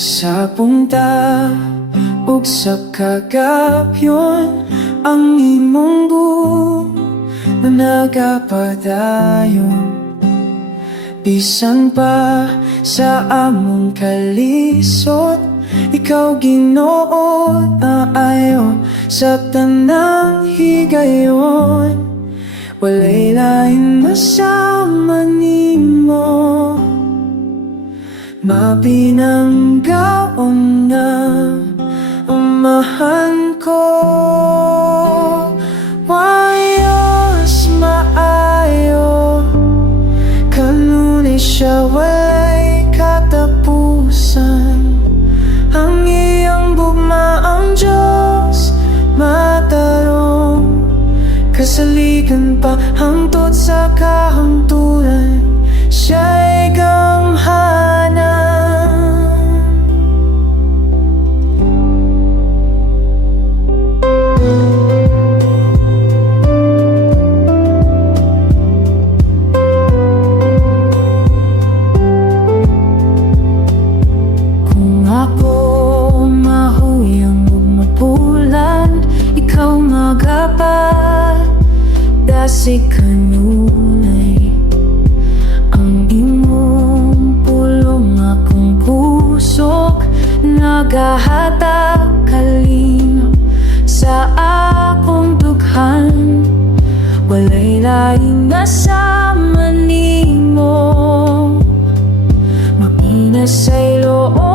Sa punta ug sa kagapyon ang imong buong na nagapadayon. Bisan pa sa among kalisod, ikaw Ginoo na ayo sa tanang higayon. Walay lain masama nimo, mapinanggaon na umahan ko. Wayos maayo kanunay siya, walay katapusan. Ang iyang bugmaang Diyos matarong, kasaligan pa hangtod sa kahangturan, siya'y gamhanan. Kung ako mahuyang ug mapulan, ikaw magapadasig kanunay. Ang imong pulong akong pusok nagahatag kalinaw sa akong dughan. Walay lain na sama nimo, mapinas sa loob